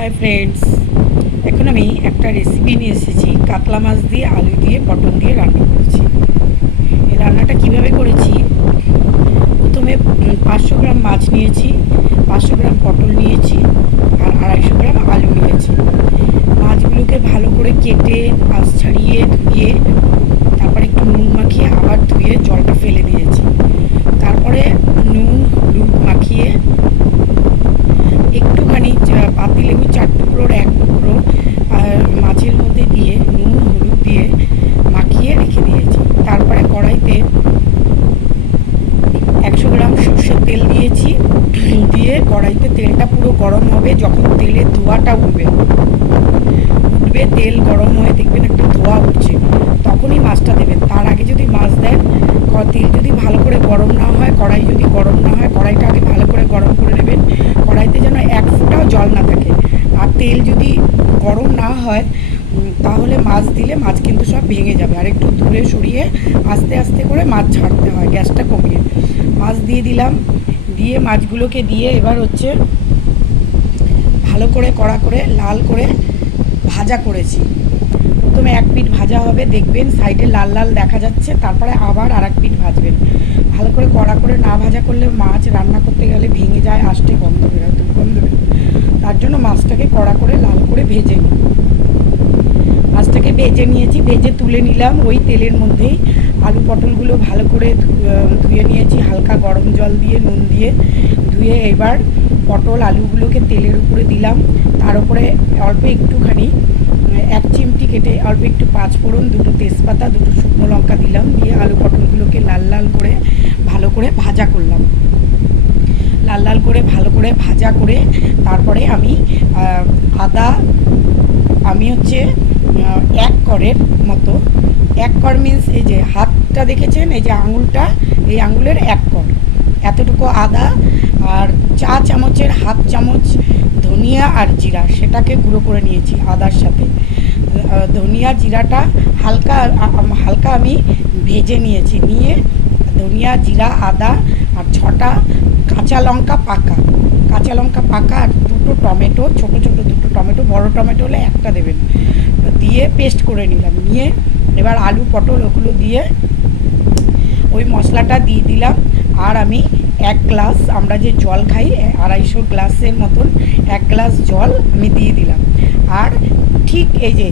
Hi friends, এখন আমি একটা রেসিপি নিয়ে এসেছি। কাতলা মাছ দিয়ে আলু দিয়ে পটল দিয়ে রান্না করেছি। এই রান্নাটা কিভাবে করেছি, প্রথমে 500 গ্রাম মাছ নিয়েছি, 500 গ্রাম পটল নিয়েছি, আর 250 গ্রাম আলু নিয়েছি। মাছগুলোকে ভালো করে কেটে আঁশ ছাড়িয়ে ধুয়ে তারপরে একটু নুন মাখিয়ে আবার ধুয়ে জলটা ফেলে দিয়েছি। তারপরে নুন হলুদ মাখিয়ে একটুখানি পাতিলেবু 4 টুকরোর 1 টুকরো মাছের মধ্যে দিয়ে নুন হলুদ দিয়ে মাখিয়ে রেখে দিয়েছি। তারপরে কড়াইতে 100 গ্রাম সর্ষের তেল দিয়েছি। দিয়ে কড়াইতে তেলটা পুরো গরম হবে। যখন তেলের ধোঁয়াটা উঠবে, তেল গরম হয়ে দেখবেন একটা ধোঁয়া উঠছে, তখনই মাছটা দেবেন। তার আগে যদি মাছ দেন, তেল যদি ভালো করে গরম না হয়, কড়াই যদি গরম না হয়, কড়াইটা আগে ভালো করে গরম করে নেবেন। কড়াইতে যেন 1 ফোঁটাও জল না থাকে। আর তেল যদি গরম না হয়, তাহলে মাছ দিলে মাছ কিন্তু সব ভেঙে যাবে। আর একটু দূরে সরিয়ে আস্তে আস্তে করে মাছ ছাড়তে হয়, গ্যাসটা কমিয়ে। মাছ দিয়ে দিলাম, দিয়ে মাছগুলোকে দিয়ে এবার হচ্ছে ভালো করে কড়া করে লাল করে ভাজা করেছি। প্রথমে 1 পিঠ ভাজা হবে, দেখবেন সাইডে লাল লাল দেখা যাচ্ছে, তারপরে আবার আর 1 পিঠ ভাজবেন। ভালো করে কড়া করে না ভাজা করলে মাছ রান্না করতে গেলে ভেঙে যায়, আষ্টে গন্ধ বেরোয়, দুর্গন্ধ বেরোয়। তার জন্য মাছটাকে কড়া করে লাল করে ভেজে নিই। মাছটাকে ভেজে নিয়েছি, ভেজে তুলে নিলাম। ওই তেলের মধ্যেই আলু পটলগুলো ভালো করে ধুয়ে নিয়েছি, হালকা গরম জল দিয়ে নুন দিয়ে ধুয়ে এবার পটল আলুগুলোকে তেলের উপরে দিলাম। তার উপরে অল্প একটুখানি 1 চিমটি কেটে অল্প একটু 5 ফোড়ন, 2টো তেজপাতা, 2টো শুকনো লঙ্কা দিলাম। দিয়ে আলু পটলগুলোকে লাল লাল করে ভালো করে ভাজা করলাম। লাল লাল করে ভালো করে ভাজা করে তারপরে আমি আদা, আমি হচ্ছে 1 করের মতো, 1 কর মিন্স এই যে হাতটা দেখেছেন, এই যে আঙুলটা, এই আঙুলের 1 কর এতটুকু আদা, আর চা চামচের 1/2 চামচ ধনিয়া আর জিরা, সেটাকে গুঁড়ো করে নিয়েছি আদার সাথে। ধনিয়া জিরাটা হালকা হালকা আমি ভেজে নিয়েছি। নিয়ে ধনিয়া জিরা আদা আর 6টা কাঁচা লঙ্কা পাকা, আর 2টো টমেটো, ছোটো ছোটো 2টো টমেটো, বড় টমেটো হলে 1টা দেবেন, দিয়ে পেস্ট করে নিলাম। নিয়ে এবার আলু পটল ওগুলো দিয়ে ওই মশলাটা দিয়ে দিলাম। আর আমি 1 গ্লাস, আমরা যে জল খাই 250 গ্লাসের মতন, 1 গ্লাস জল আমি দিয়ে দিলাম। আর ঠিক এই যে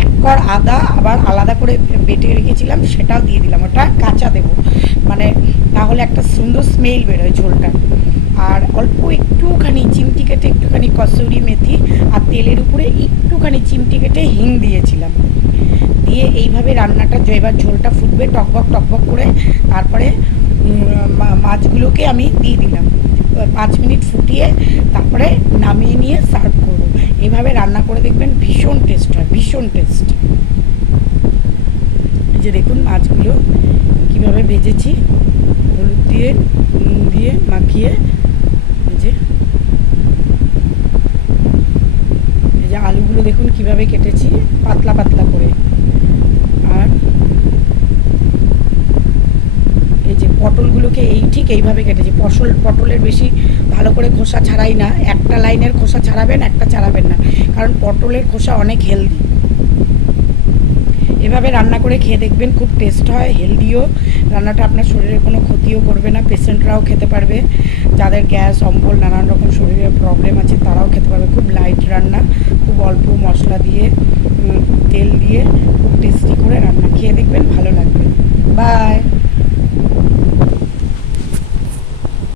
1 কর আদা আবার আলাদা করে বেটে রেখেছিলাম, সেটাও দিয়ে দিলাম। ওটা কাঁচা দেবো, মানে তাহলে একটা সুন্দর স্মেল বেরোয় ঝোলটা। আর অল্প একটুখানি চিমটি কেটে একটুখানি কসুরি মেথি, আর তেলের উপরে একটুখানি চিমটি কেটে হিং দিয়েছিলাম। দিয়ে এইভাবে রান্নাটা এবার ঝোলটা ফুটবে টকবক টকবক করে। তারপরে মাছগুলোকে আমি দিয়ে দিলাম, 5 মিনিট ফুটিয়ে তারপরে নামিয়ে নিয়ে সার্ভ করব। এইভাবে রান্না করে দেখবেন, ভীষণ টেস্ট হয়, ভীষণ টেস্ট। এই যে দেখুন মাছগুলো কীভাবে ভেজেছি, হলুদ দিয়ে নুন দিয়ে মাখিয়ে। এই যে আলুগুলো দেখুন কীভাবে কেটেছি, পাতলা পাতলা করে। আর এই যে পটলগুলোকে ঠিক এইভাবে কেটেছি। পটলের বেশি ভালো করে খোসা ছাড়াই না, একটা লাইনের খোসা ছাড়াবেন, একটা ছাড়াবেন না, কারণ পটলের খোসা অনেক হেলদি। এভাবে রান্না করে খেয়ে দেখবেন, খুব টেস্ট হয়, হেলদিও। রান্নাটা আপনার শরীরের কোনো ক্ষতিও করবে না, পেশেন্টরাও খেতে পারবে। যাদের গ্যাস অম্বল নানান রকম শরীরের প্রবলেম আছে তারাও খেতে পারবে। খুব লাইট রান্না, খুব অল্প মশলা দিয়ে তেল দিয়ে খুব টেস্টি।